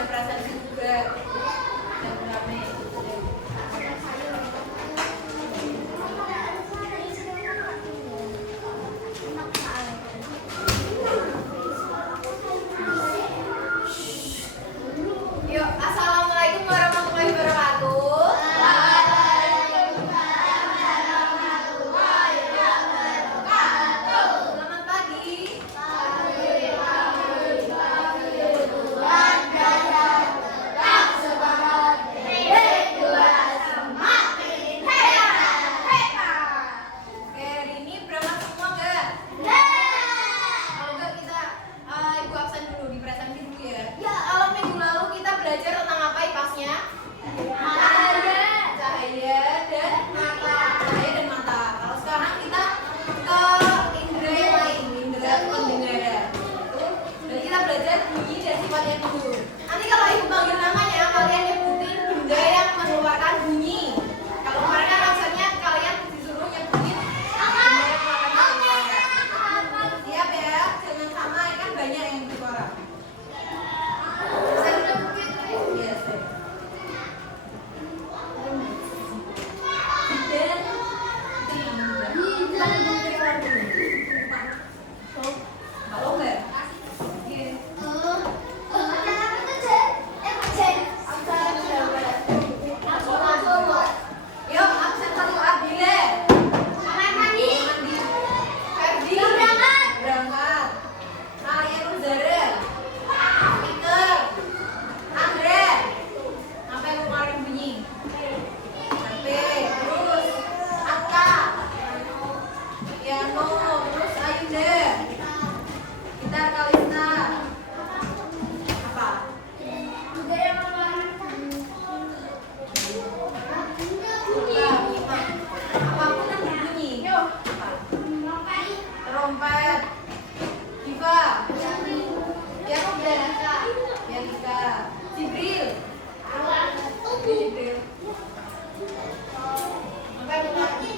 ada perasaan juga dan rame. Yuk, assalamualaikum warahmatullahi wabarakatuh. Selamat pagi. Oke, hari ini berangkat semua enggak? Kalau enggak kita ibu absen dulu, di presentasi dulu ya. Kalau minggu lalu kita belajar tentang apa IPAS-nya? Cahaya dan mata. Kalau sekarang kita ke indera yang lain, indera pendengaran. Dan kita belajar bunyi dan sifatnya dulu. Nanti kalau ibu panggil namanya, kalian nyebutin benda yang mengeluarkan bunyi. Kalau kemarin kan absennya kalian disuruh nyebutin benda yang mengeluarkan bunyi. Siap ya? Jangan sama, kan banyak yang bersuara. Saya udah bukit. Yes. Halo Mbak. Yuk, absen satu Abdile. Mandi. Ferdi. Berangkat. Alia Ruzara. Iker. Andre. Apa yang kemarin bunyi? Sampai. Terus Atta. Piano. Terus Ayunda. Gitar Kalista. Apa? Apapun yang berbunyi. Apa? Trompet. Diva. Piano udah. Pianika. Jibril. Jibril. Apa yang lagi?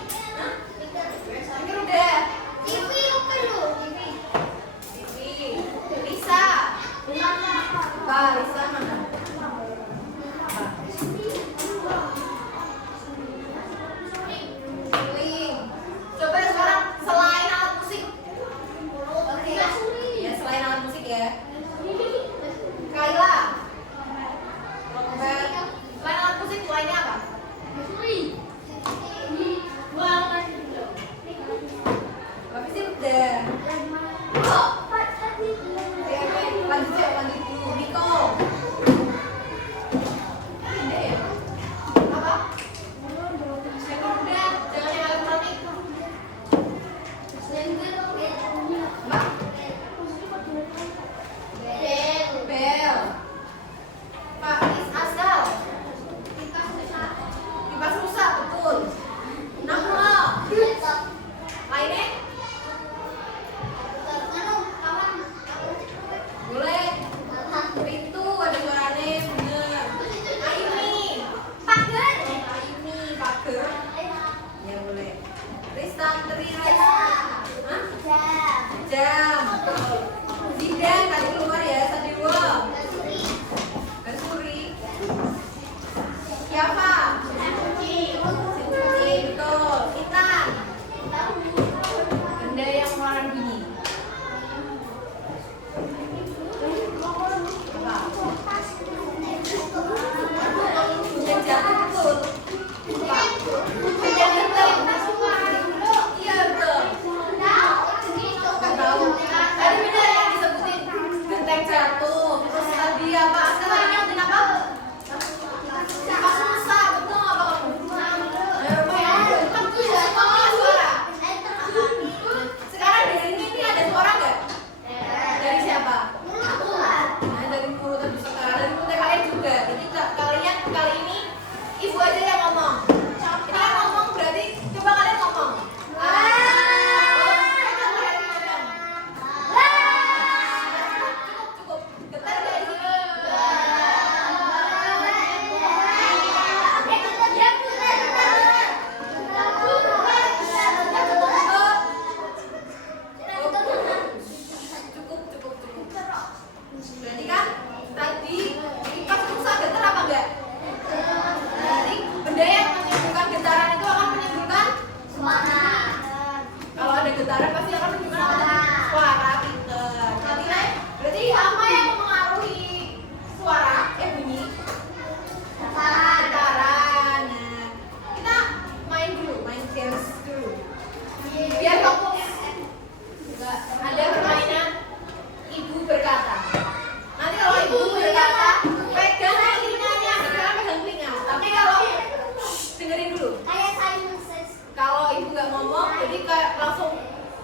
Ini udah. TV. Lisa. Apa? Lisa mana? Suling. Coba sekarang selain alat musik. Ya, selain alat musik ya. Kaila. Trompet. Selain alat musik lainnya apa? Tapi sih udah. Oke, lanjut dulu. Niko.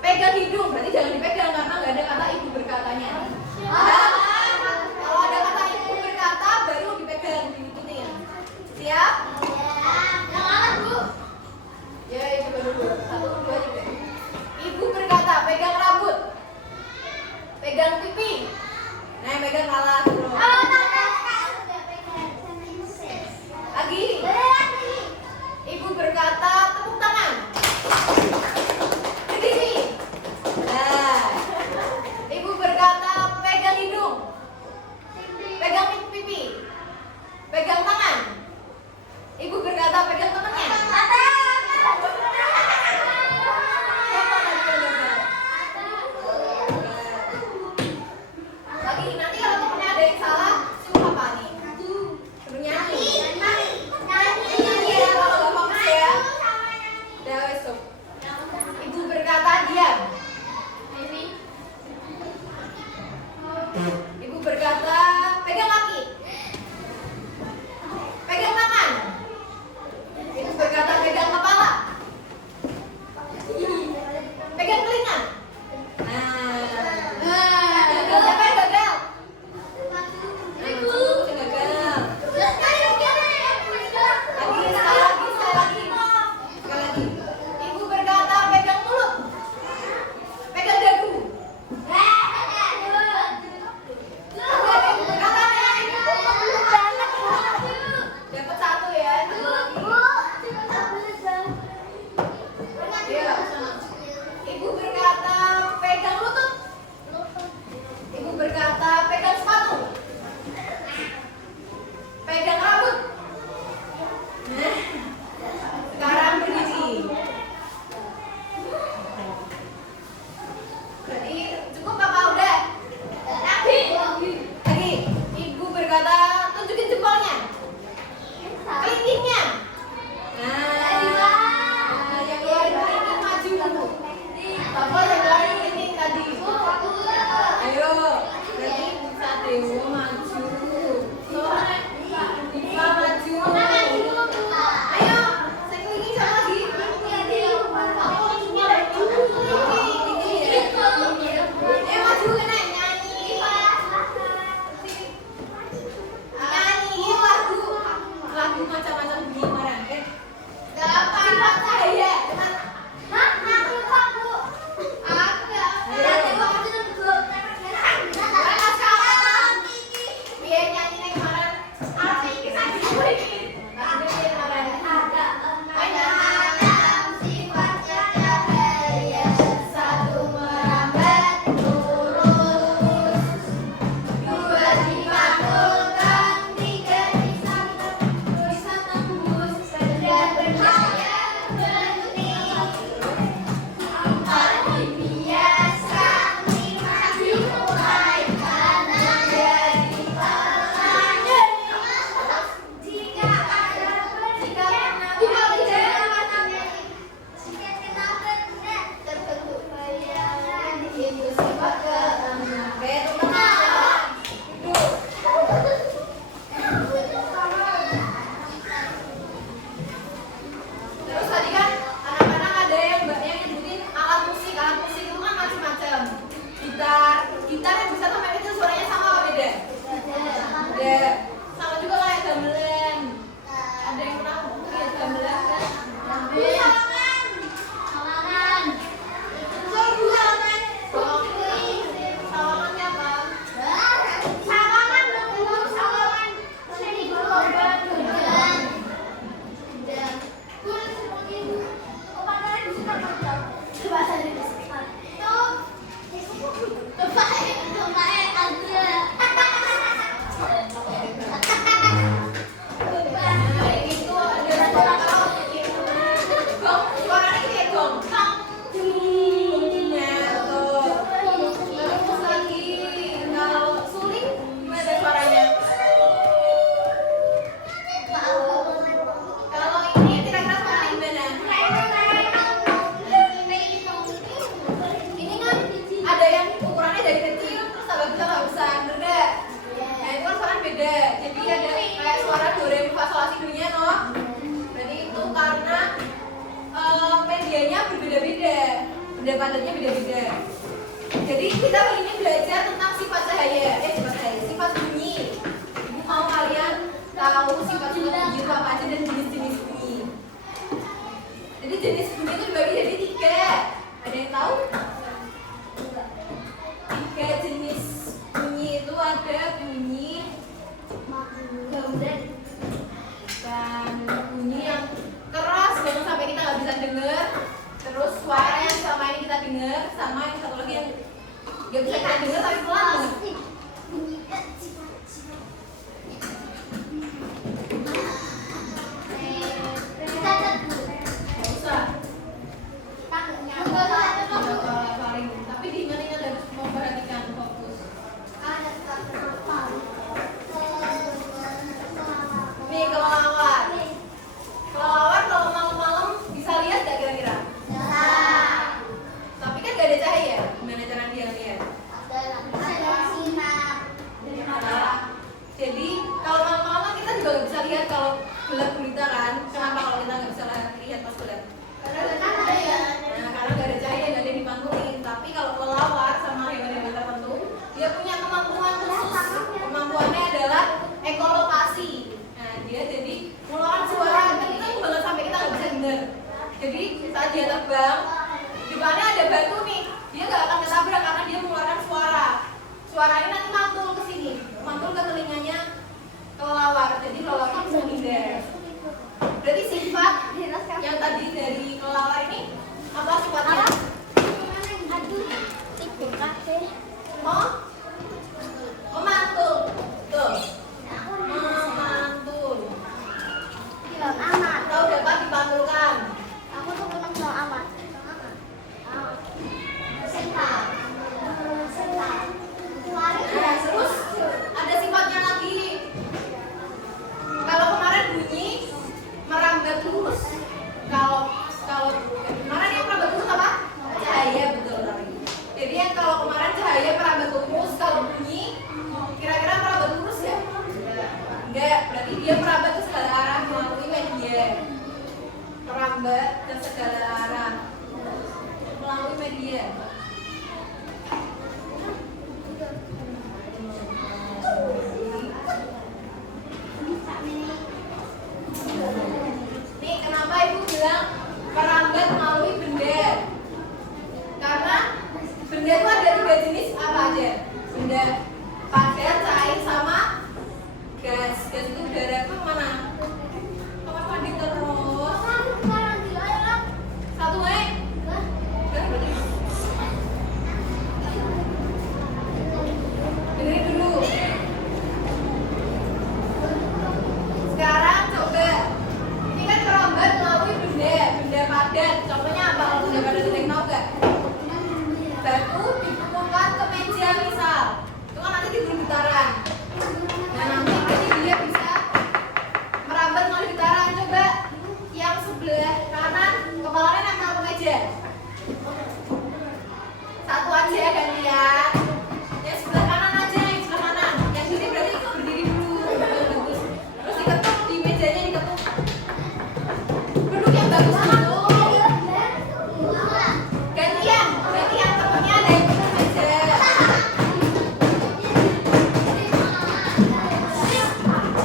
pegang hidung, berarti jangan dipegang karena nggak ada kata ibu berkatanya. Nah, kalau ada kata ibu berkata baru dipegang, diikutin. Siap? Yang mana, Bu? Ya, ibu dulu. 1, 2, 3. Ibu berkata, pegang rambut, pegang pipi. Nah, yang pegang kalah dulu. Lagi. Ibu berkata, tepuk tangan. Berdiri. Nah, ibu berkata, pegang hidung, pegang pipi, pegang tangan. Ibu berkata, pegang temennya. Lagi, nanti kalau temennya ada yang salah, suruh apa nih? Suruh nyanyi. Nyanyi ya, kalau nggak fokus ya. Udah, wes, stop. Ibu berkata, diam. Ibu berkata, pegang kaki, pegang tangan. Ibu berkata, pegang kepala, pegang telinga. Nah, gagal siapa yang gagal? Ibu gagal. Sekali lagi. Ibu berkata, pegang mulut, pegang dagu. Dapat 1 ya. Iya. Ibu berkata, pegang lutut. Ibu berkata, pegang sepatu, pegang rambut. Nah, sekarang berdiri. Berarti cukup apa udah? Lagi. Ibu berkata, tunjukin jempolnya, kelingkingnya. Nah, yang keluarin kelingking maju. Bapak yang keluarin kelingking tadi. Ayo, berarti bisa Dewa maju. Diva maju. Ayo, saya kelingking sama lagi. Maju kena nyanyi. Nyanyi lagu macam-macam gimana kan? Sifat saya. Biar benda padatnya beda-beda. Jadi kita ini belajar tentang sifat cahaya, sifat bunyi. Ibu mau kalian tahu sifat-sifat bunyi itu apa aja dan jenis-jenis bunyi. Jadi jenis bunyi itu dibagi jadi 3. Ada yang tahu? 3 jenis bunyi itu ada bunyi dan bunyi yang keras banget sampai kita nggak bisa dengar. Terus suara yang selama ini kita dengar, sama yang satu lagi yang nggak bisa kita dengar tapi pelan banget. Nggak usah. Tapi di mana yang harus memperhatikan fokus. Nih kelelawar. Kelelawar kalau malam-malam bisa lihat nggak kira-kira? Tapi kan nggak ada cahaya. Gimana cara dia lihat? Jadi kalau malam-malam kan kita juga nggak bisa lihat kalau gelap gulita kan? Kenapa kalau kita nggak bisa lihat pas gelap? Nah, karena nggak ada cahaya, nggak ada yang dipantulin. Tapi kalau kelelawar sama hewan-hewan tertentu, dia punya kemampuan khusus. Kemampuannya adalah ekolokasi. Nah, dia jadi mengeluarkan suara kenceng banget sampai kita nggak bisa dengar. Jadi saat dia terbang, di depannya ada batu nih, dia nggak akan ketabrak karena dia mengeluarkan suara. Suaranya nanti mantul ke sini, mantul ke telinganya kelelawar. Jadi kelelawar bisa hindar. Berarti sifat yang tadi dari kelelawar ini apa sifatnya? Memantul. Tuh. Memantul. Atau dapat dipantulkan. Nah, terus ada sifatnya lagi. Kalau kemarin bunyi merambat lurus. Kalau kemarin yang merambat lurus apa? Cahaya, betul tadi. Jadi yang kalau kemarin cahaya merambat lurus, kalau bunyi kira-kira merambat lurus ya? Enggak, berarti dia merambat ke segala arah melalui media. Merambat ke segala arah melalui media. Nih, kenapa ibu bilang merambat melalui benda? Karena benda itu ada 3 jenis apa aja? Benda padat, cair, sama gas. Gas itu udara ke mana? Kamar mandi terus. Satu berarti. Dengerin dulu. Sekarang coba. Ini kan merambat melalui benda padat. Contohnya apa? Kalau benda padat itu tahu nggak? Batu dipukulkan ke meja misal. Itu kan nanti diberi getaran. Nah, nanti dia bisa merambat melalui getaran. Coba yang sebelah kanan kepalanya nempel ke meja. Satu aja gantian. Yang sebelah kanan aja, yang sebelah kanan. Yang ini berarti itu berdiri dulu. Bagus. Terus diketuk di mejanya, diketuk. Duduk yang bagus dulu. Gantian temennya ada yang ketuk meja.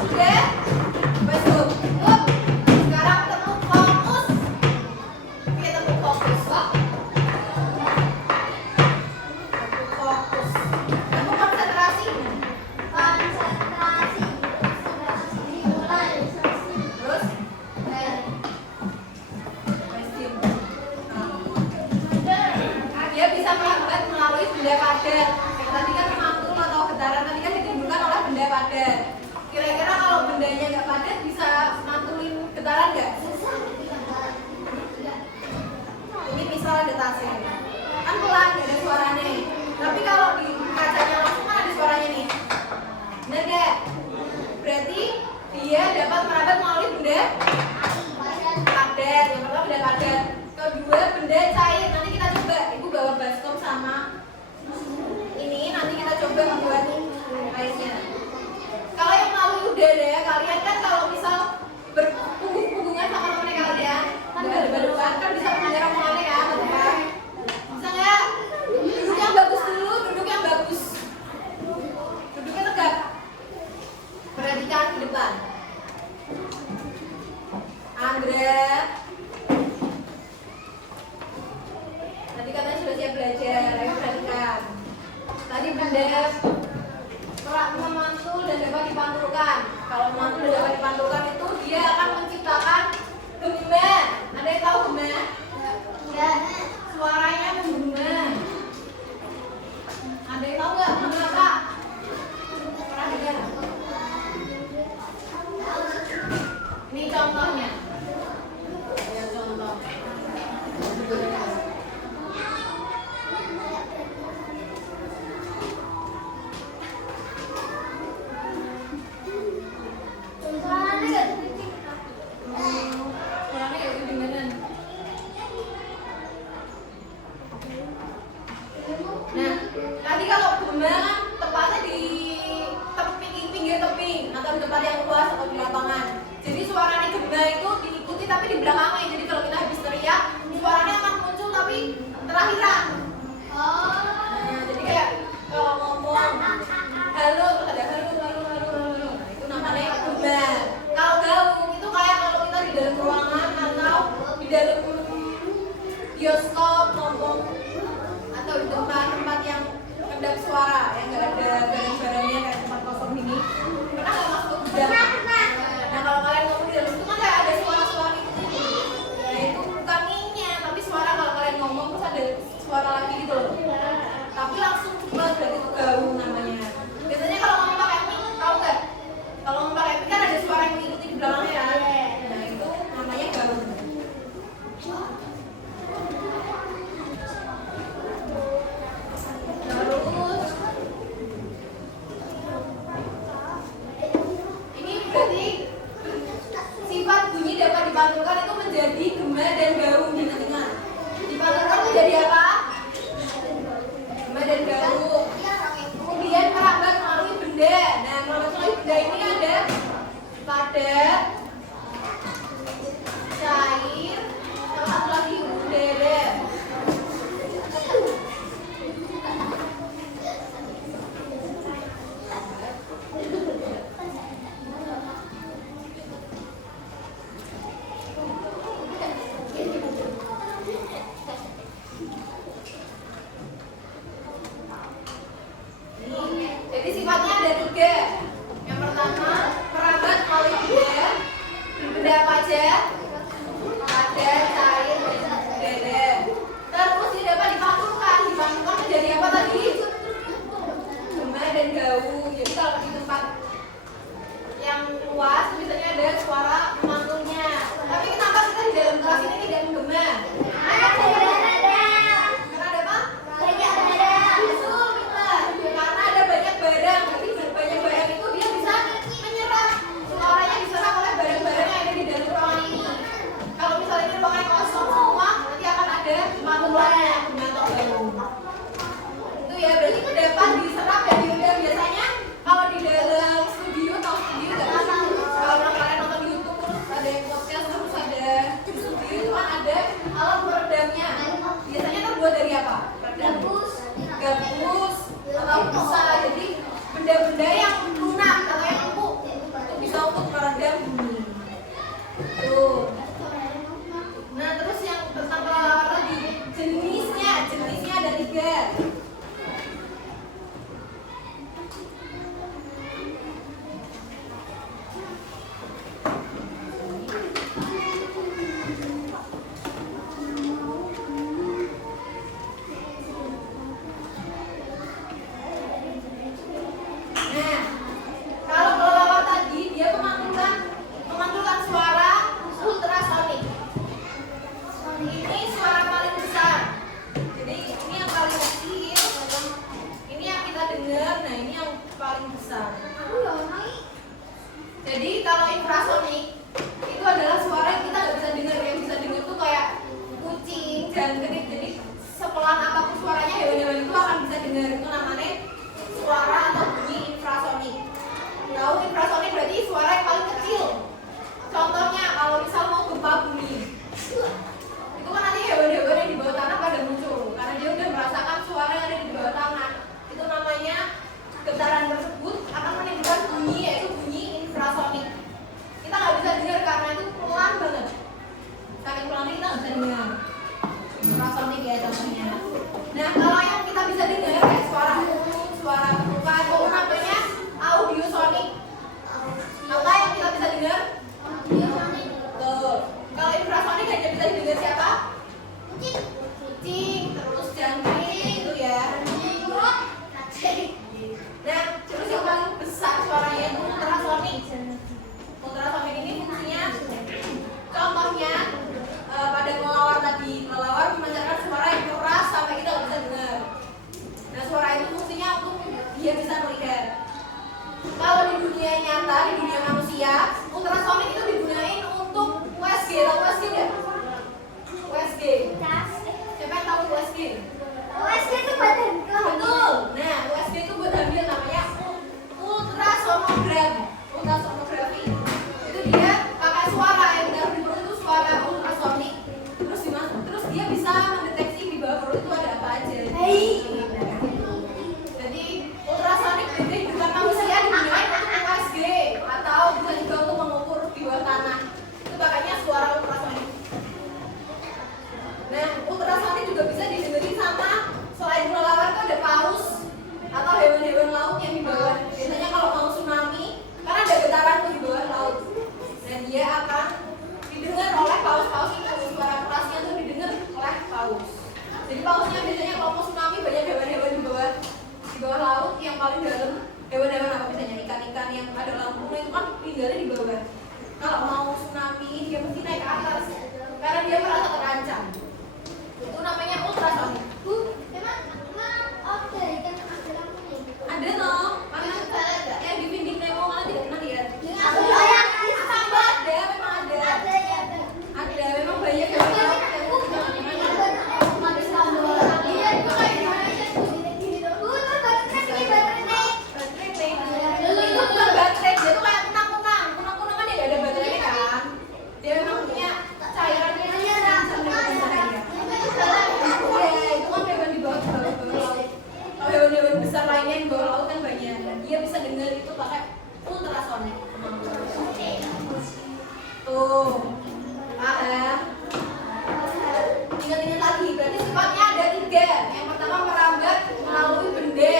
Udah? Bagus. Sekarang ketuk fokus. Oke, ketuk fokus. Fokus. Ketuk konsentrasi. Terus? Dia bisa merambat melalui benda padat. Yang tadi kan mantul atau getaran tadi kan ditimbulkan oleh benda padat. Kira-kira kalau bendanya nggak padat bisa mantulin getaran nggak? Ini misal ada tasnya, kan pelan nggak ada suaranya. Tapi kalau di kacanya langsung kan ada suaranya nih. Bener nggak? Berarti dia dapat merambat melalui benda padat. Yang pertama benda padat. Kedua benda cair. Nanti kita coba. Ibu bawa baskom sama ini. Nanti kita coba membuat airnya. Kalau yang melalui udara, kalian kan kalau misal berpunggung-punggungan sama teman kalian, nggak ada badan kan bisa mengajar omongannya kan, atau apa? dapat dipantulkan. Kalau mantul dapat dipantulkan itu dia akan menciptakan gema. Ada yang tahu gema? Ya. Suaranya menggema. Ada yang tahu nggak mengapa? Pernah dengar? Ini contohnya. Ya contoh. Suaranya kayak kedengeran. Nah, tadi kalau gema kan tepatnya di pinggir tebing atau di tempat yang luas atau di lapangan. Jadi suaranya gema itu diikuti tapi di belakangnya. Jadi kalau kita habis teriak, suaranya akan muncul tapi terakhiran. Nah, jadi kayak kalau ngomong halo terus ada halo. Nah, itu namanya gema. Kalau gaung itu kayak kalau kita di dalam ruangan atau di dalam bioskop ngomong atau di tempat-tempat yang kedap suara yang nggak ada barang-barangnya kayak tempat kosong ini. Pernah nggak masuk ke dalam? Nah kalau kalian ngomong di dalam itu kan kayak ada suara-suara itu. Nah itu bukan ininya, tapi suara kalau kalian ngomong terus ada suara lagi gitu loh. Tapi langsung cepet, berarti itu gaung namanya. Biasanya kalau ngomong pakai mic, tahu nggak? Kalau ngomong pakai mic kan ada suara yang mengikuti di belakangnya kan? Nah itu namanya gaung. Terus ini berarti sifat bunyi dapat dipantulkan itu menjadi gema dan gaung. Ingat-ingat. Dipantulkan menjadi apa? Gema dan gaung. Kemudian merambat melalui benda. Nah, merambat melalui benda ini ada padat, cair, sama satu lagi udara. Jadi sifatnya ada 3. Yang pertama, merambat melalui benda. Benda apa aja? Padat, cair, dan udara. Terus dia dapat dipantulkan. Dipantulkan menjadi apa tadi? Gema dan gaung. Jadi kalau di tempat yang luas biasanya ada suara pemantulnya. Tapi kenapa kita di dalam kelas ini tidak menggema? Karena ada apa? Betul, benar. Karena ada banyak barang. Jadi banyak barang itu dia bisa menyerap. Suaranya diserap oleh barang-barang yang ada di dalam ruangan ini. Kalau misalnya ini ruangan kosong semua, nanti akan ada pantulannya, gema atau gaung. Itu ya berarti dapat diserap dan diundang. Biasanya kalau di dalam studio atau studio kalau kalian nonton di YouTube terus ada yang podcast terus ada di studio itu kan ada alat peredamnya. Biasanya terbuat dari apa? Gabus atau busa. Jadi benda-benda yang lunak atau yang empuk itu bisa untuk meredam bunyi. Tuh. Nah terus yang tentang kelelawar tadi jenisnya ada 3. Nah, kalau kelelawar tadi dia memantulkan suara ultrasonik. Ini suara paling besar. Jadi ini yang paling kecil, ini yang kita dengar. Nah ini yang paling besar. Jadi kalau infrasonik itu adalah suara yang kita nggak bisa dengar. Yang bisa dengar tuh kayak kucing, jangkrik. Jadi sepelan apapun suaranya hewan-hewan itu akan bisa dengar. Itu namanya suara atau bunyi infrasonik. Tahu infrasonik berarti suara yang paling kecil. Contohnya kalau misal mau gempa bumi, itu kan nanti hewan-hewan yang di bawah tanah pada muncul karena dia udah merasakan suara yang ada di bawah tanah. Itu namanya getaran tersebut akan menimbulkan bunyi, yaitu bunyi infrasonik. Kita nggak bisa dengar karena itu pelan banget. Saking pelannya kita nggak bisa dengar. Infrasonik ya contohnya. Nah kalau yang kita bisa dengar kayak suara ketukan, itu namanya audiosonik. di dunia nyata, di dunia manusia, ultrasonik itu digunain untuk USG. Tahu USG nggak? USG. Siapa yang tahu USG? USG itu badan Betul. Nah, USG itu buat hamil namanya ultrasonogram. Ultrasonografi. Itu dia pakai suara yang ditaruh di perut itu suara ultrasonik. Terus dia bisa mendeteksi di bawah perut itu ada apa aja. Jadi ultrasonik itu bukan manusia digunakan untuk USG atau bisa juga untuk mengukur di bawah tanah. Itu makanya suara ultrasonik. Nah, ultrasonik juga bisa didengerin sama selain kelelawar itu ada paus atau hewan-hewan laut yang di bawah. Biasanya kalau mau tsunami, karena ada getaran tuh di bawah laut. Dan dia akan didengar oleh paus-paus itu. Suara kerasnya tuh didengar oleh paus. Jadi pausnya biasanya kalau mau tsunami banyak hewan-hewan di bawah laut yang paling dalam. Hewan-hewan apa misalnya ikan-ikan yang ada lampunya itu kan tinggalnya di bawah. Kalau mau tsunami dia mesti naik ke atas karena dia merasa terancam. Itu namanya ultrasonik. ada ikan ada lampunya. Ada dong, karena yang di Finding Nemo kan tidak pernah lihat. Aku lihat Ada, memang ada. Ada, memang banyak yang tahu. Itu bukan baterai, dia tuh kayak kunang-kunang. Kunang-kunang kan dia nggak ada baterainya kan. Dia memang punya cairannya yang bisa menyebabkan cahaya. Ya, itu kan hewan di bawah laut. Kalau hewan-hewan besar lainnya di bawah laut kan banyak. Dan dia bisa dengar itu pakai ultrasonik. Tuh, paham? Ingat-ingat lagi, berarti sifatnya ada 3. Yang pertama merambat melalui benda.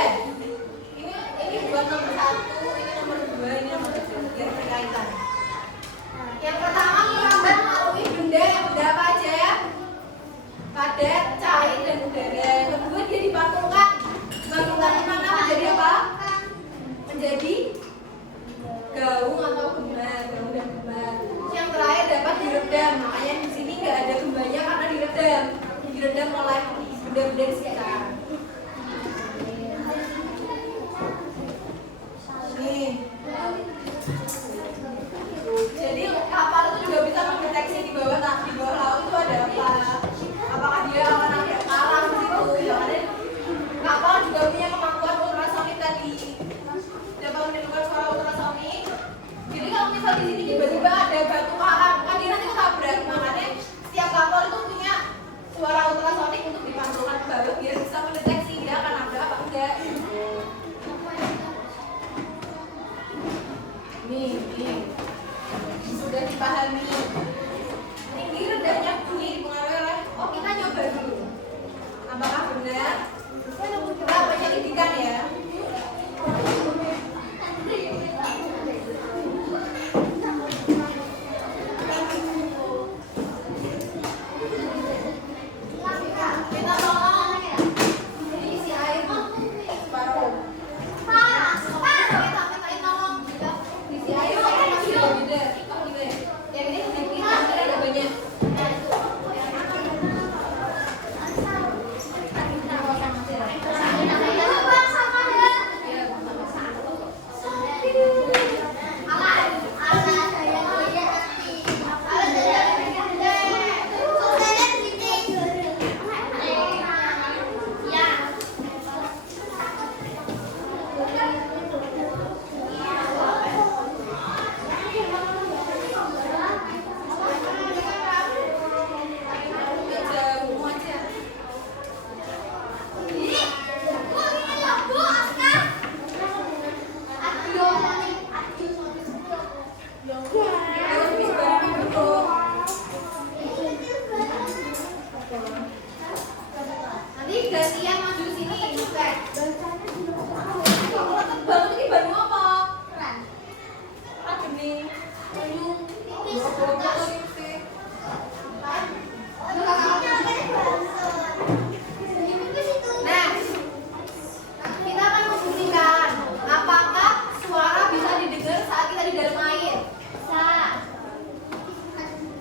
Ini buat nomor 1, ini nomor 2, ini nomor 3, biar berkaitan. Yang pertama merambat melalui benda yang benda apa aja? Padat, cair, dan udara. Yang kedua dia dipantulkan. Dipantulkan di mana menjadi apa? Menjadi gaung atau gembar, gaung dan gembar. Yang terakhir dapat diredam. Makanya di sini nggak ada gembanya karena diredam oleh benda-benda di sekitar. Nih. Jadi kapal itu juga bisa mendeteksi di bawah laut itu ada apa? Apakah dia akan ada karang di situ? Ya ada. Kapal juga punya kemampuan ultrasonik tadi. Dapat menimbulkan suara ultrasonik. Jadi kalau misal di sini tiba-tiba ada batu karang, kan dia nanti ketabrak. Makanya setiap kapal itu punya suara ultrasonik untuk dipantulkan ke bawah biar bisa mendeteksi dia akan nabrak apa enggak. Nih, sudah dipahami. Tinggi rendahnya bunyi dipengaruhi oleh. Oh, kita nyoba dulu. Apakah benar? Kita penyelidikan ya. Kita tolong isi air separuh. Kita tolong isi air beda. Yang ini sedikit, yang ini ada banyak. Nanti gantian maju sini, Bek. Kalau tebal ini banyu apa? Bening. Banyu. Nah, kita akan membuktikan apakah suara bisa didengar saat kita di dalam air.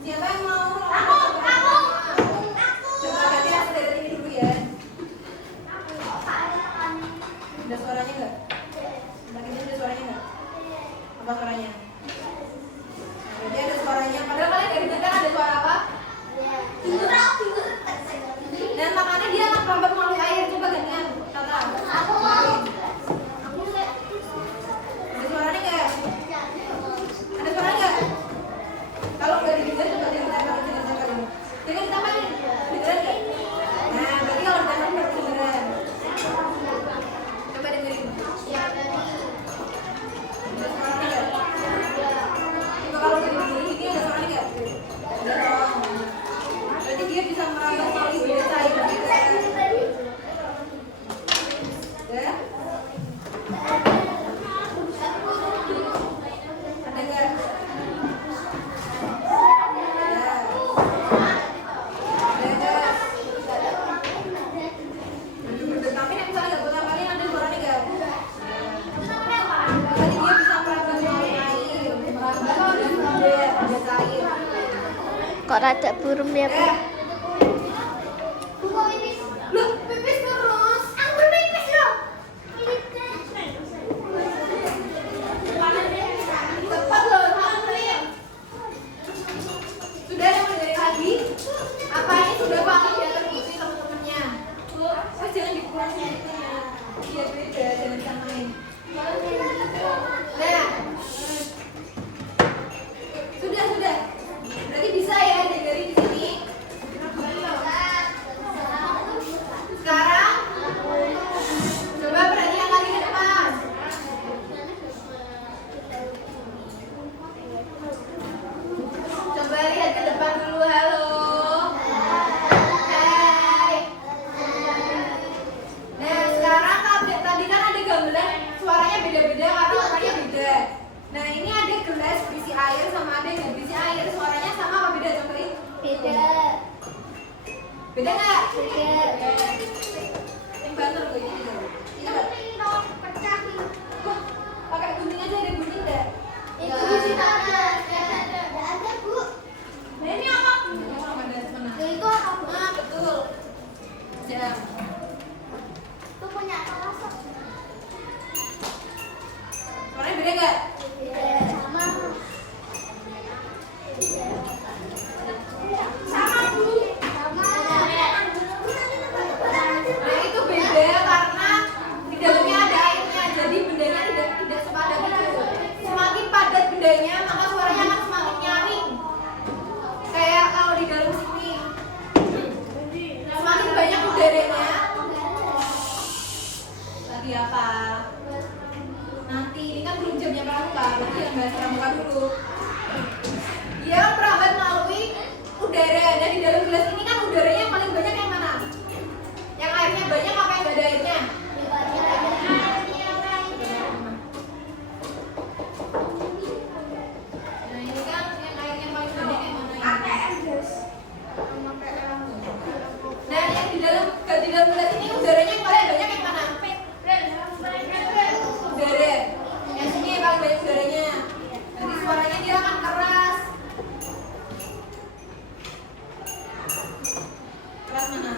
Siapa yang mau? Aku. Coba ganti hasil dari ini dulu ya. Ada suaranya nggak? Ada suaranya nggak? Apa suaranya? Jadi ada suaranya. Padahal kalian dari dengar ada suara apa? Dan makanya dia akan merambat melalui air. Coba gantian, Tata. Ada suaranya nggak? Ada suaranya nggak? Kalau nggak didengar coba dengar dulu. Jangan ditambahin. Dengeran nggak? Nah, berarti kalau ditambahin baru dengeran. Coba dengerin. Ada suaranya nggak? Coba kalau dari ini ada suaranya nggak? Ada dong. Berarti dia bisa merambat melalui benda cair. Ya? Ada nggak? Tapi yang misalnya nggak boleh kalian ada suaranya nggak? Berarti dia bisa merambat melalui air, merambat melalui benda cair. Kok rada burem ya, Bu? Loh, pipis terus. Aku pipis loh. Cepat loh, Nafrin. Sudah ada yang dari tadi? Apa ini sudah banget ya terbukti teman-temannya? Oh, jangan dikurangin ya. Iya beda, jangan samain. Nah, sudah. Berarti bisa ya dengerin di sini. Sekarang coba perhatikan lagi ke depan. Coba lihat ke depan dulu, halo. Hai. Nah, sekarang tadi kan ada gamelan suaranya beda-beda karena suaranya beda. Nah, ini ada gelas berisi air sama ada yang nggak berisi air. Suaranya sama apa beda, contohin? Beda. Beda nggak? Beda. Yang banter gue ini dulu. Ini apa? Wah, pakai gunting aja, ada gunting nggak? Itu di situ ada. Nggak ada, Bu. Nah, ini apa? Ada mana? Itu apa? Ah, betul. Jam. Itu punya kelas. Suaranya beda nggak? Sama. Sama, Bu. Sama. Nah, itu beda karena di dalamnya ada airnya, jadi bendanya tidak sepadat itu. Semakin padat bendanya, maka suaranya akan semakin nyaring. Kayak kalau di dalam sini, semakin banyak udaranya. Tadi apa? Nanti ini kan belum jamnya pramuka, berarti yang bahas pramuka dulu. Dia merambat melalui udara. Dan di dalam gelas ini kan udaranya yang paling banyak yang mana? Yang airnya banyak apa yang nggak ada airnya? Nah, ini kan yang airnya paling banyak yang mana ini? Nah, yang di dalam gelas ini udaranya yang paling banyak yang mana? Udara. Yang sini yang paling banyak udaranya. Nanti suaranya dia akan keras. Keras mana?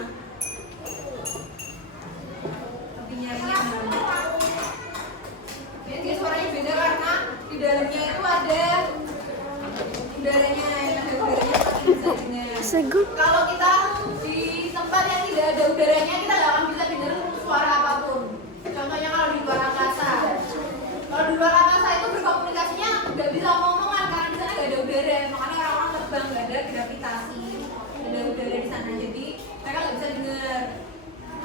Lebih nyaringnya mana? Jadi dia suaranya beda karena di dalamnya itu ada udaranya, yang ada udaranya pasti bisa dengar. Segup. Kalau kita di tempat yang tidak ada udaranya, kita nggak akan bisa dengar suara apapun. Contohnya kalau di luar angkasa. Kalau di luar angkasa itu berkomunikasinya nggak bisa ngomong-ngomongan karena di sana nggak ada udara. Makanya orang-orang terbang nggak ada gravitasi, nggak ada udara di sana. Jadi mereka nggak bisa dengar.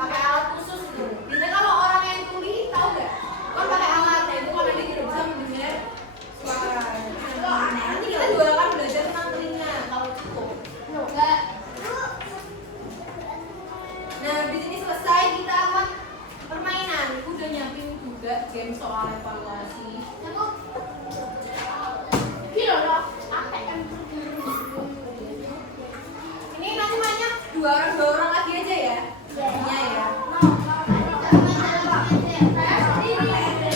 Pakai alat khusus gitu. Biasanya kalau orang yang tuli tahu nggak? Kan pakai alat, ya itu karena dia tidak bisa mendengar suara. Nanti kita juga akan belajar tentang telinga kalau cukup. Enggak. Nah, di sini selesai kita akan permainan. Aku udah nyiapin juga game soal evaluasi. Ini nanti mainnya dua orang lagi aja ya. Iya ya. Oh, kita segini dulu aja.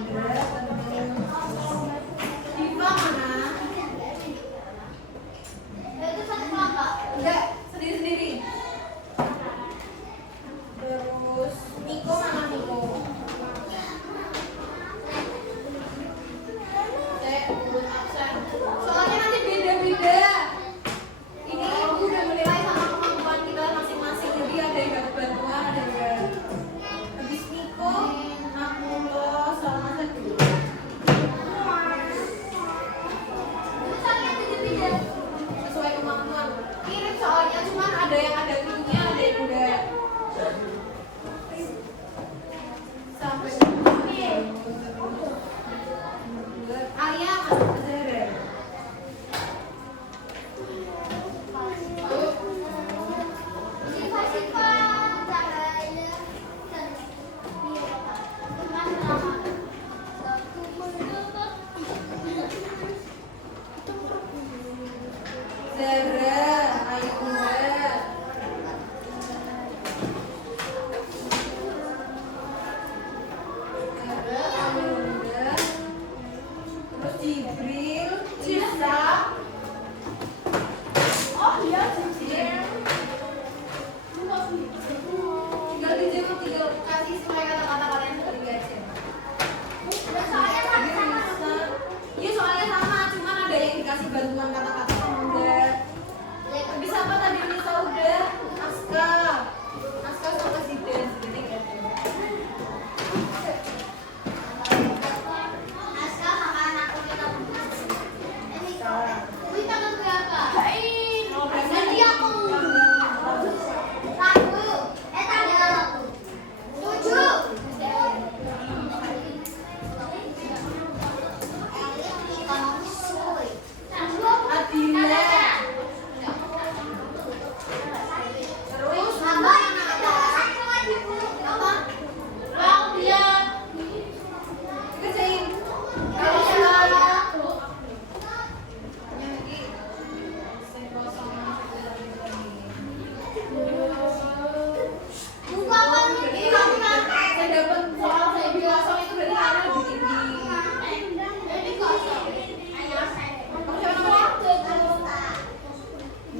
Indra tenun. Diva mana? Itu satu kelompok. Enggak, sendiri-sendiri. Terus Niko mana Niko? Urut absen. Soalnya nanti beda-beda. Ini ibu udah menilai sama kemampuan kita masing-masing. Jadi ada yang dapat bantuan, ada yang enggak. Habis Niko, Nakulo, sama satu. Itu soalnya beda-beda. Sesuai kemampuan. Mirip soalnya, cuman ada yang ada clue-nya, ada yang enggak. Sampai Alia masuk ke Zara. Sifat-sifat cahaya dan Zara, ayo Mbak. Zara, ayo Mbak. Terus Jibril, Cisa. Oh iya Jibril. Tinggal dijemur, tinggal kasih sesuai kata-kata kalian tadi aja. soalnya sama. Iya soalnya sama, cuman ada yang dikasih bantuan kata-kata sama enggak. Bisa apa tadi Nisa udah? Aska sama Zidan sebenarnya gitu. Aska sama anakku kita. Ini wih tanggal berapa? Mau berapa? Nanti aku. Rabu. Tanggal 7. Adila. Terus Apa yang ada? Apa? Claudia. kerjain. Kalau saya Buku apa nih? saya dapat soal saya biasa itu berarti kalian lebih tinggi. Ini kosong. Kamu siapa namanya?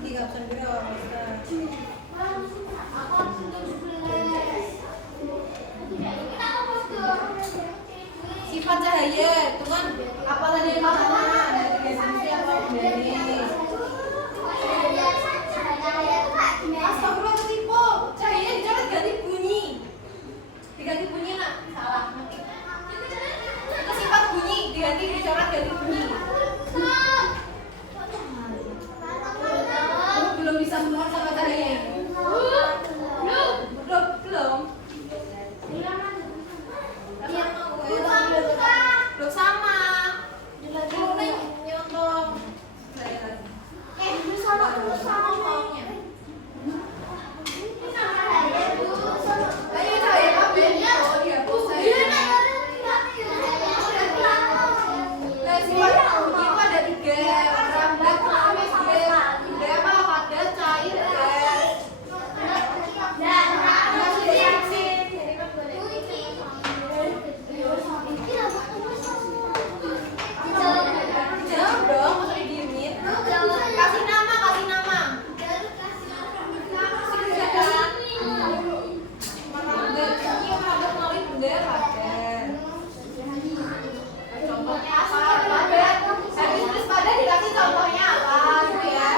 Tiga absen berapa? Aku harus untuk 11. Kita fokus tuh. Sifat cahaya, itu kan apa tadi yang pertama? Ada tiga sisi apa dari? Astagfirullah ketipu. Cahayanya dicoret ganti bunyi. Diganti bunyi nak? Salah. Itu sifat bunyi diganti dicoret ganti bunyi. Kamu belum bisa semua sama cahaya ini? Belum. Belum sama. Belum nih nyontoh. Saya lagi. Ngomongnya. Ayo cahaya kabelnya. Oh dihapus saya. Nah, sifat bunyi itu ada tiga. Rambat, indah apa? Padat, cair, gas. Jawab dong, masa didiemin. Kasih nama. Merambah tinggi, merambah melalui benda padat. Contohnya apa? Padat. Habis tulis padat dikasih contohnya apa? Gitu ya.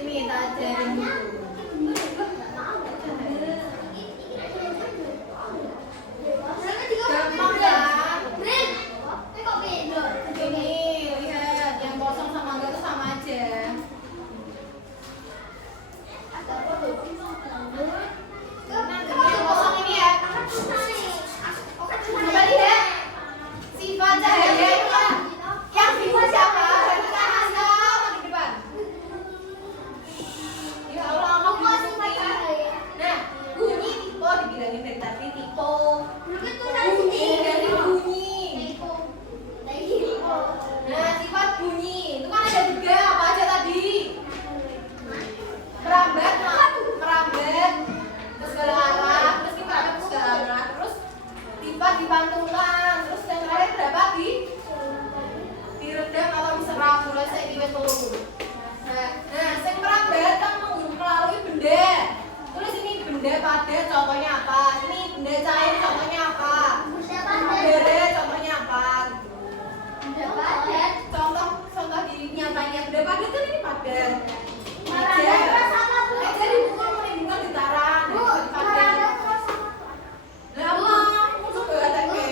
Ini kita ajarin dulu. Gampang kan? Ini lihat yang kosong sama enggak tuh sama aja. Nah, yang kosong ini ya. Coba lihat. Sifat cahaya itu kan yang sifat siapa? Berarti kan Aska, makin Benda padat kan ini padat. Marana kelas apa, Bu? Meja dipukul menimbulkan getaran. Bu, Padat. marana kelas apa? Lah apa? Musuh beratake.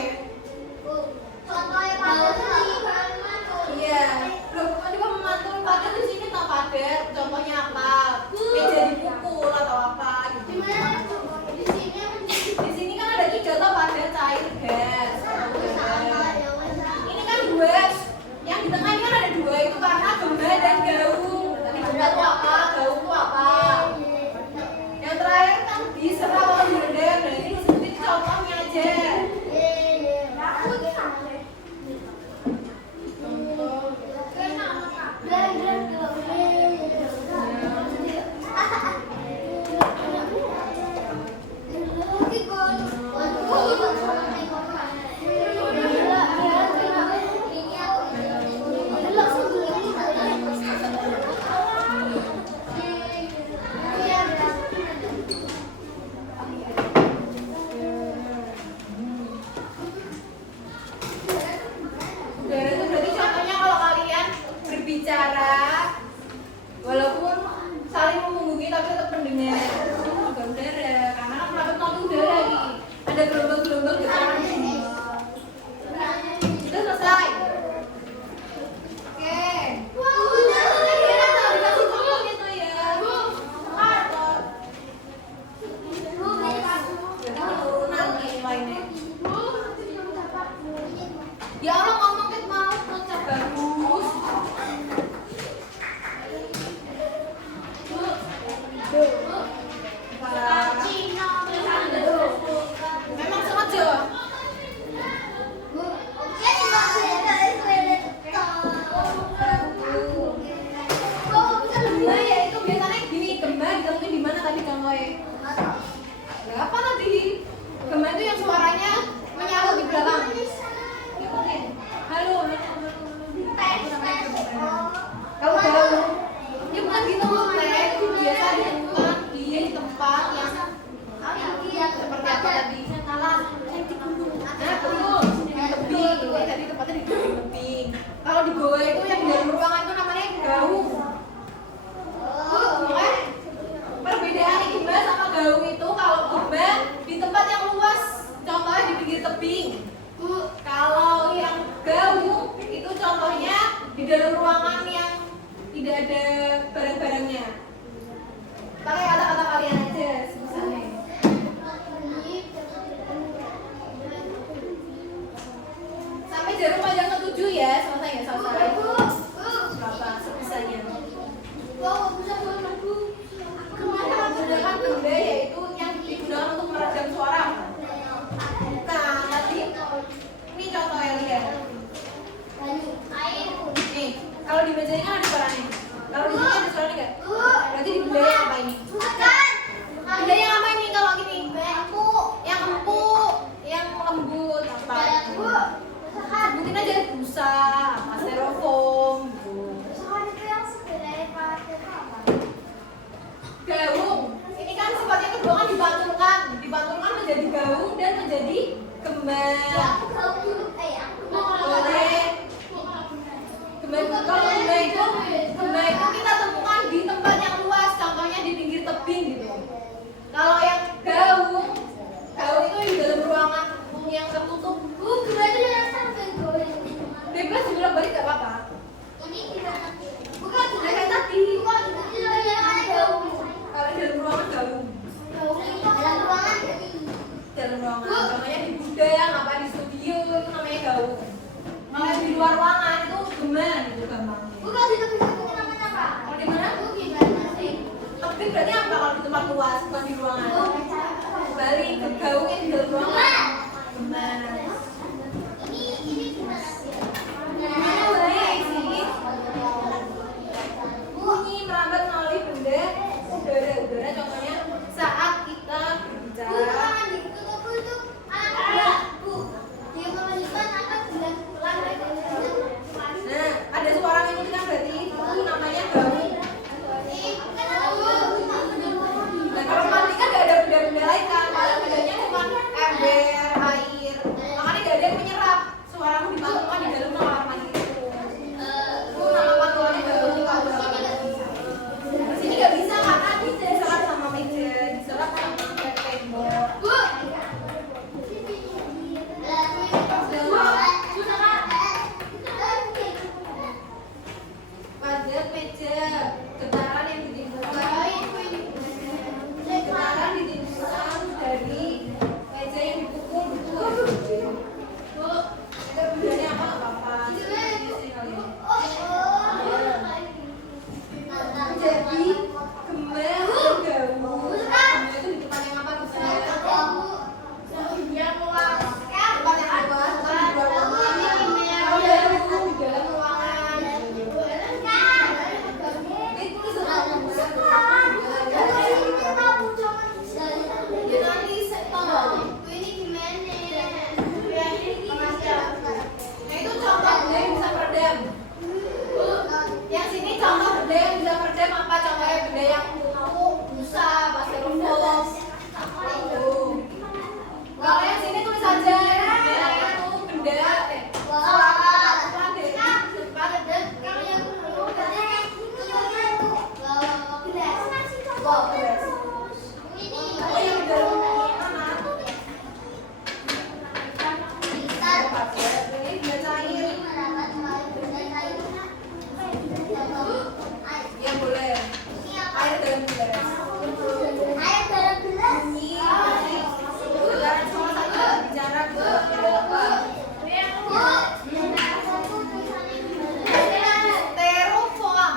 Bu, contohnya padat lagi mantul. Iya. Loh, coba memantul padat di sini tak padat. Contohnya apa? Meja dipukul atau apa gitu. Di mana contohnya? Di sini apa di sini? Di sini kan ada 3 toh padat, cair, gas. Sama ya wes. Ini kan 2. Yang di tengah ini kan ada 2 itu karena gembah dan gaung. Tadi gembah itu apa? Gaung itu apa? Yang terakhir kan diserah atau direndam. Nah ini seperti contohnya aja. Aku ini sama deh. Udara itu berarti contohnya kalau kalian berbicara walaupun saling menghubungi tapi tetap mendengar. Itu juga udara karena kan melambung udara nih. Ada gelombang-gelombang getaran di sini. Sudah selesai. Oke. Dikasih contoh gitu ya. Jadi penurunan nilainya. Ya Allah ngomong kan mau kocak bagus. Memang sengaja. Gembah ya itu biasanya gini, gembah ditemukan di mana tadi contohnya? Nah, apa tadi? Gembah itu yang suaranya menyala di belakang. Ikutin. Halo. Kalau gaung, ini bukan ditemukan, biasa ditemukan di tempat yang seperti apa tadi? Nah, betul. Di tebing. Tadi tempatnya di tebing. Kalau di goa itu yang di dalam ruangan itu namanya gaung. Makanya perbedaan gembah sama gaung itu kalau gembah di tempat yang luas, contohnya di pinggir tebing. Kalau yang gaung itu contohnya di dalam ruangan yang tidak ada barang-barangnya. Pakai kata-kata kalian aja sebisanya. Sampai jarum panjang ke-7 ya, selesai ya selesai. Berapa sebisanya? Sedangkan benda yaitu yang digunakan untuk meredam suara. Nah, tadi ini contoh ya lihat. Nih, kalau di meja ini kan ada suaranya. Kalau di sini ada suaranya nggak? Berarti di benda yang apa ini? Benda yang apa ini kalau gini? Yang empuk, yang lembut apa? Sebutin aja busa, apa styrofoam, gaung. Ini kan sifatnya kedua kan dipantulkan menjadi gaung dan menjadi gembah. Boleh. Kalau gembah itu kita temukan di tempat yang luas, contohnya di pinggir tebing gitu. Kalau yang gaung itu di dalam ruangan yang tertutup. Bebas dibilang balik gak apa-apa. Bukan kayak tadi. Kalau di dalam ruangan gaung. Dalam ruangan, namanya di gudang, apa di studio itu namanya gaung. Kalau di luar ruangan itu gembah gitu gampangnya. Kalau di mana? Tebing berarti apa kalau di tempat luas bukan di ruangan? Balik ke gaung yang di dalam ruangan. Gembah. Gimana baik sih? Bunyi merambat melalui benda udara contohnya saat kita berbicara. Nah, ada suara yang kan berarti itu namanya gaung. Nah, kalau mandi kan gak ada benda-benda lain kan, kalau bedanya cuma ember, air. benda yang kuku, busa, styrofoam. Kalau yang sini tulis saja benda itu benda ya boleh air dalam gelas. Bicara sama satu bicara ke styrofoam. STEROFOAM.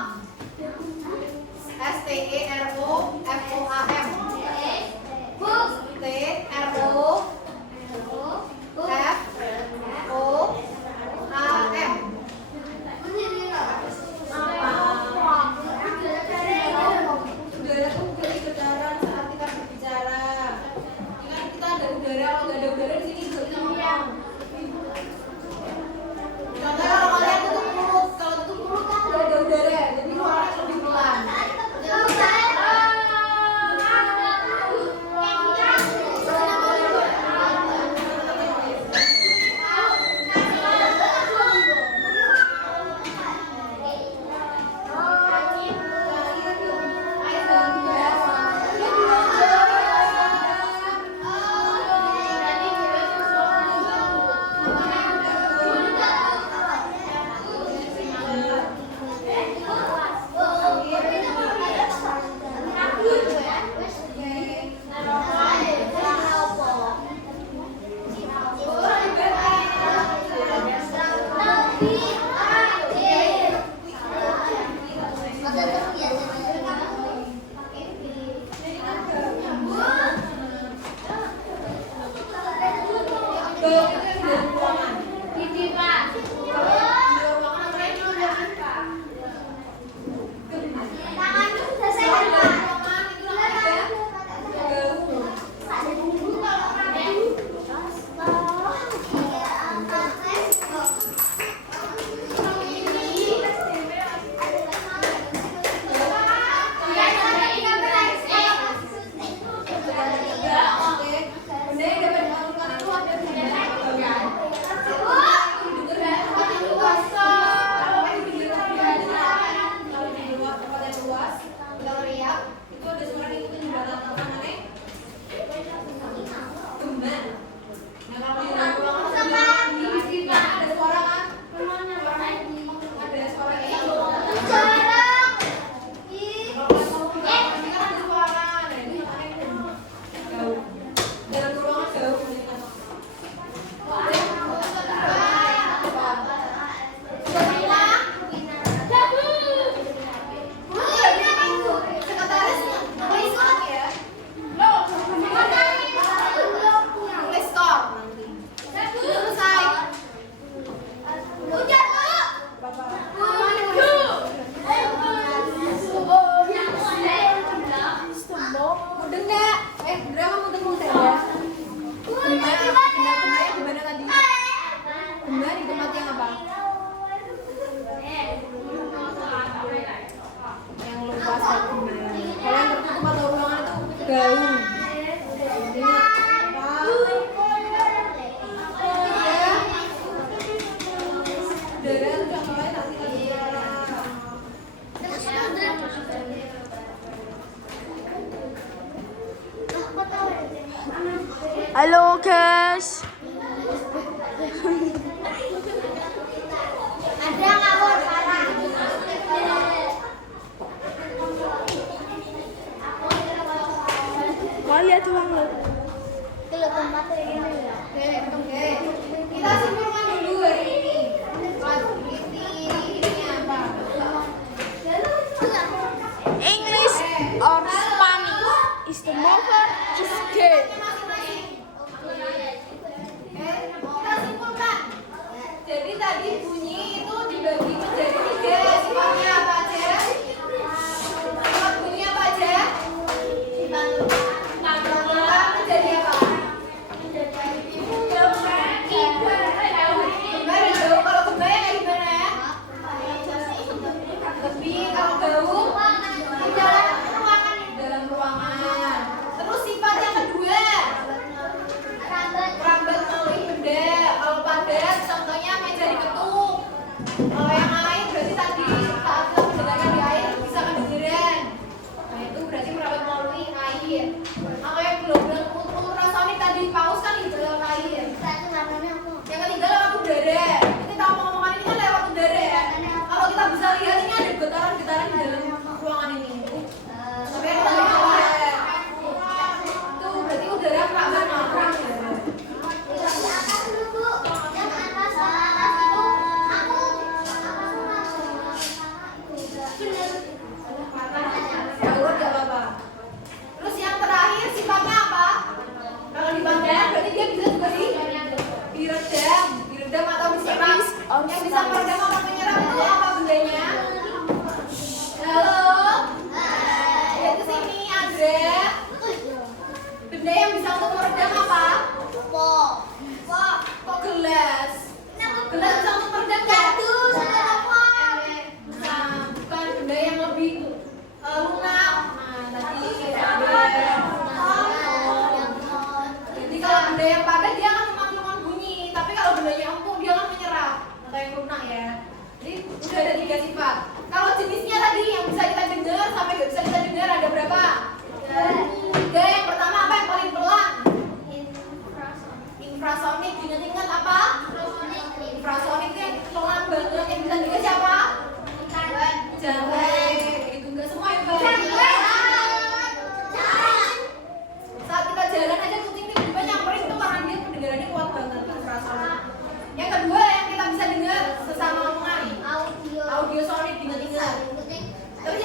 Udara itu bukan kedaran saat kita berbicara. Ingat kita ada udara, kalau nggak ada udara di sini juga bisa ngomong. Contohnya kalau kalian tutup mulut, kalau tutup mulut kan nggak ada udara, jadi suaranya lebih pelan. Halo guys. Ada ngawur parah. Mau lihat uang lo? Kalau tempat ini ya. Oke. Kita simpulkan dulu hari ini. Ini apa? English or Spanish is the mother is gay. Kita simpulkan. Jadi tadi bunyi itu dibagi menjadi 3. Sifatnya apa aja? Sifat bunyi apa aja? Berubah menjadi apa? Gembar dan gaung. Kalau gembar ya kayak gimana ya? Lebih. Kalau gaung, lunak. Nah, tadi jadi kalau benda yang padat dia akan memaklumkan bunyi, tapi kalau bendanya empuk dia akan menyerap atau yang lunak ya. Jadi udah ada 3 sifat. Kalau jenisnya tadi yang bisa kita dengar sampai nggak bisa kita dengar ada berapa? 3. Yang pertama apa yang paling pelan? Infrasonik. Ingat-ingat apa? Infrasonik itu yang pelan banget, yang bisa dengar siapa? Jangan. Itu enggak semua ya, saat kita jalan aja kucing tiba-tiba nyamperin itu karena dia pendengarannya kuat banget, infrasonik. Yang kedua yang kita bisa dengar sesama omongan, audiosonik. Ingat-ingat. Terus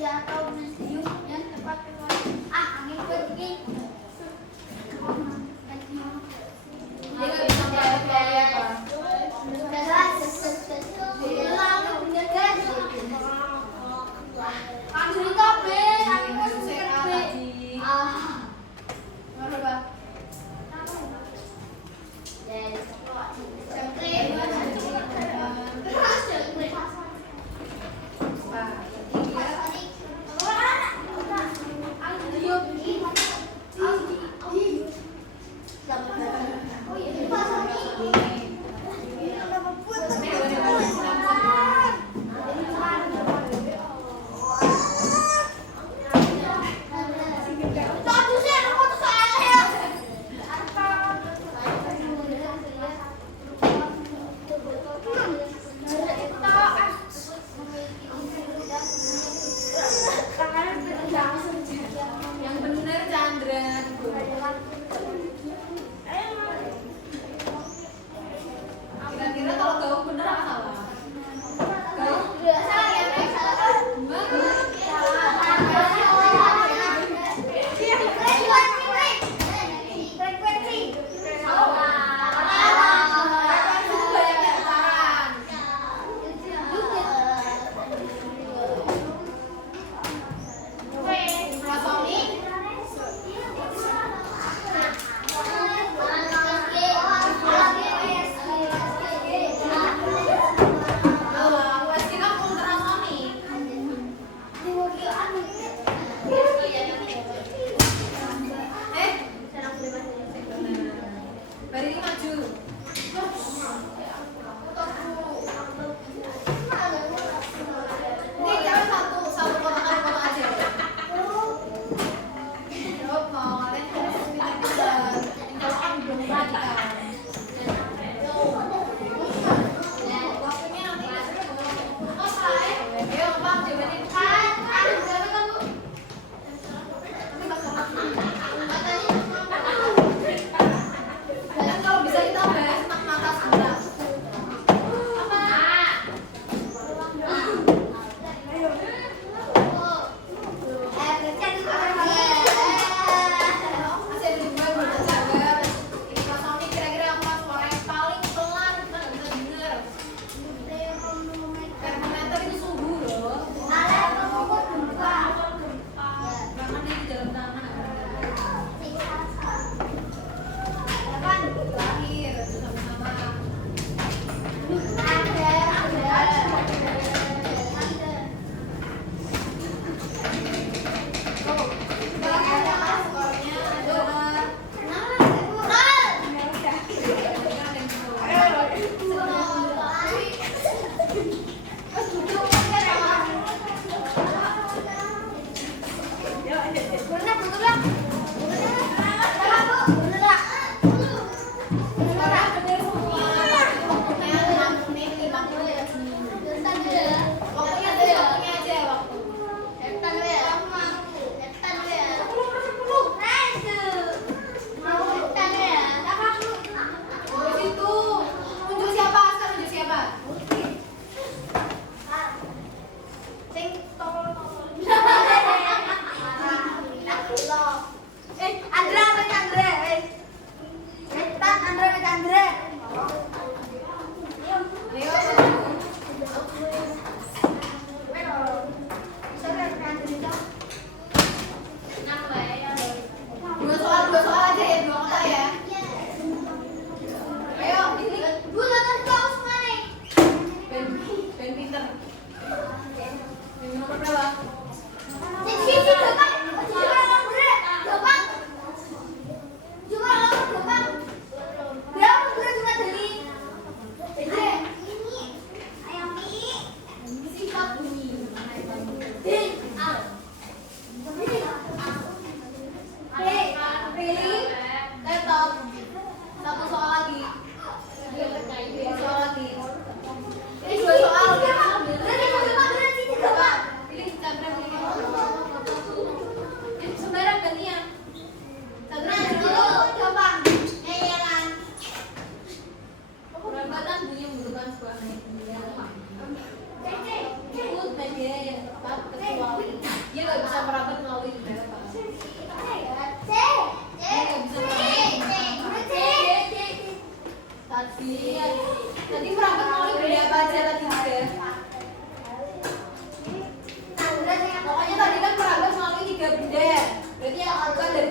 dia atau museum yang tempat angin pergi. Dia nggak bisa melihat apa.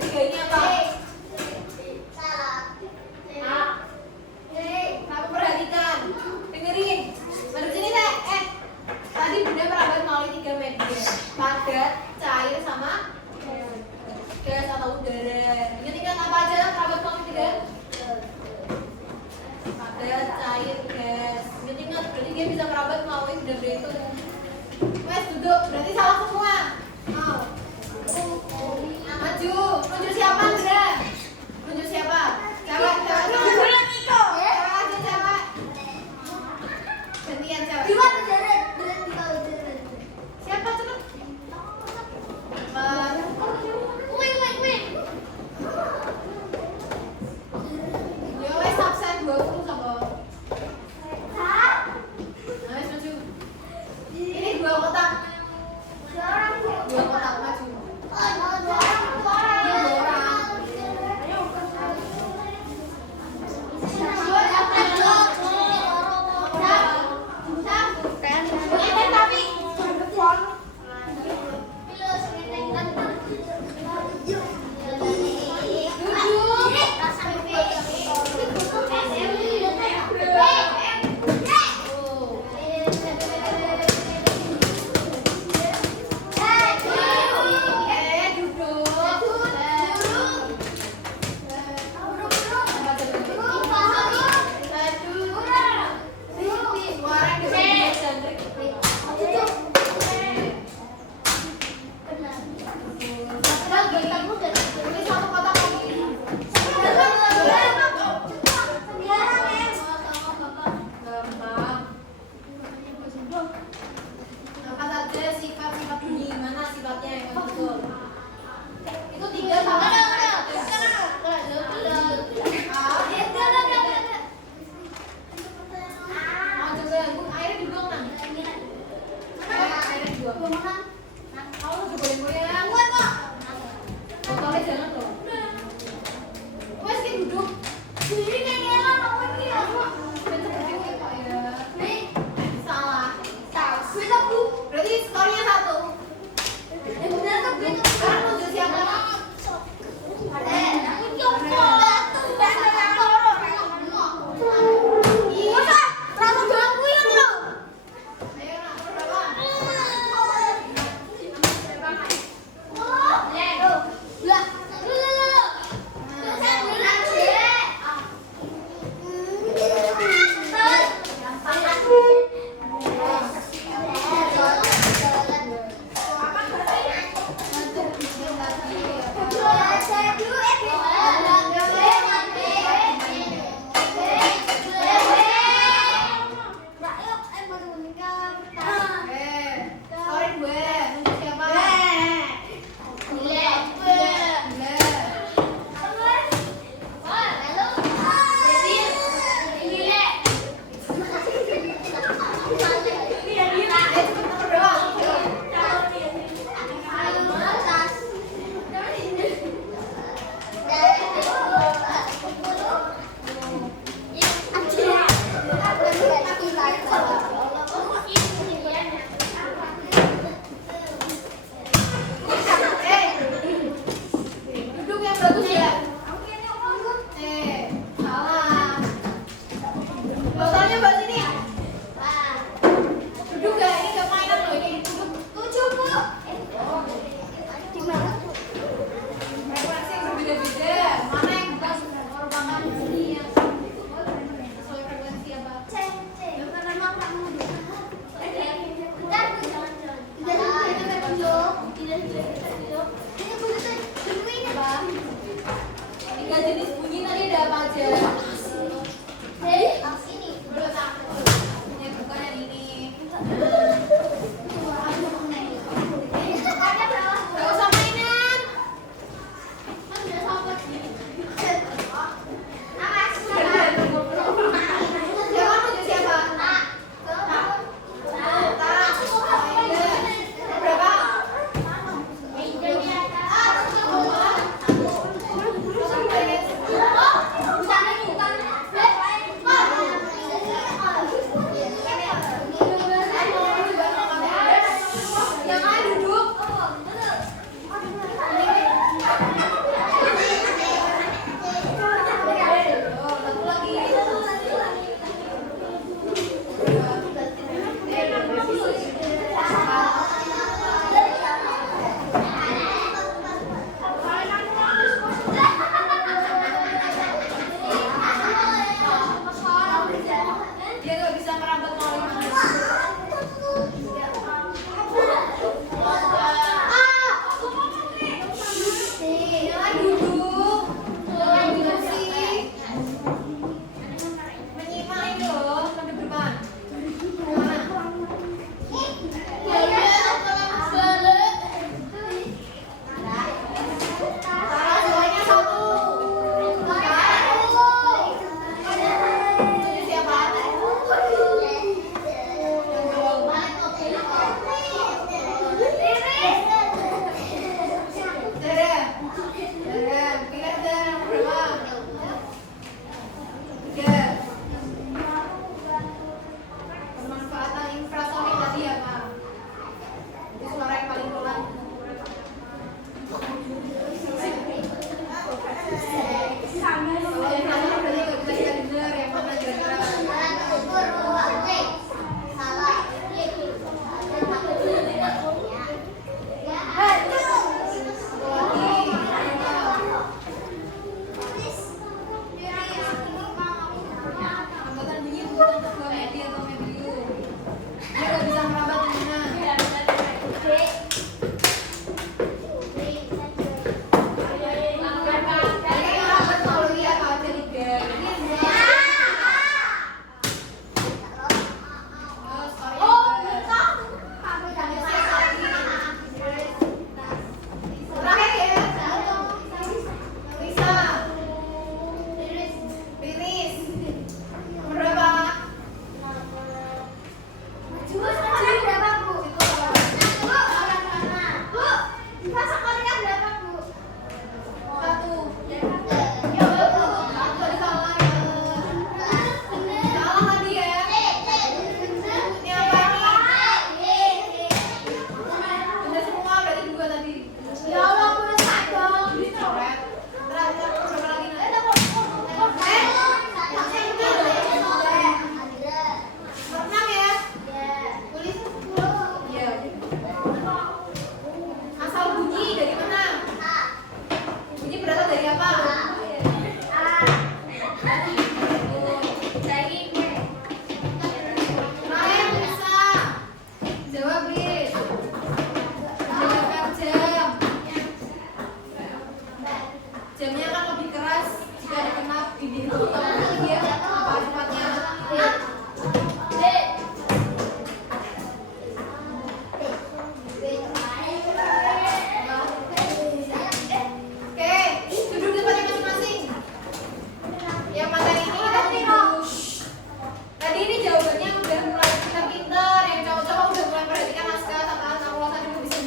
tiga ini apa? Kamu perhatikan, dengerin. Baru sini deh. Tadi bunda merabat melalui 3 media: padat, cair, sama gas atau udara. Ingat-ingat apa aja merabat melalui 3? Padat, cair, gas. Ingat-ingat, berarti dia bisa merabat melalui benda-benda itu. Wes duduk, berarti salah semua. Mau. Maju. Maju siapa, Andra? Maju siapa? Cewek, cewek, cewek. Cewek aja, cewek. Gantian cewek. Siapa cepet? Yo wes absen 20 sama. Nah, wes maju. Ini 2 kotak. 2 kotak maju. Apa saja sifat-sifat bunyi? Mana sifatnya yang betul? Itu 3 sama. Mau coba airnya dibuang kan? Airnya dibuang. Kalau juga boleh goyang. Botolnya jangan loh. Wes kita duduk. Berarti skornya 1. Sekarang mau jadi siapa? Ayo, nak, berapa?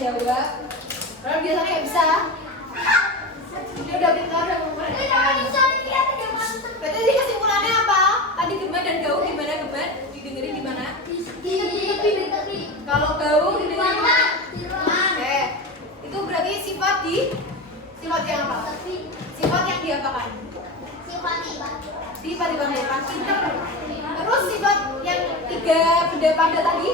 jawab. Kalau biasanya nggak bisa. Dia udah pintar udah memperhatikan. Berarti tadi kesimpulannya apa? Tadi Geman dan Gaul gimana Geman? Didengerin gimana? Kalau Gaul didengerin gimana? Oke. Itu berarti sifat yang apa? Sifat yang diapakan? Sifat dibandingkan pintar. Terus sifat yang 3 benda pada tadi?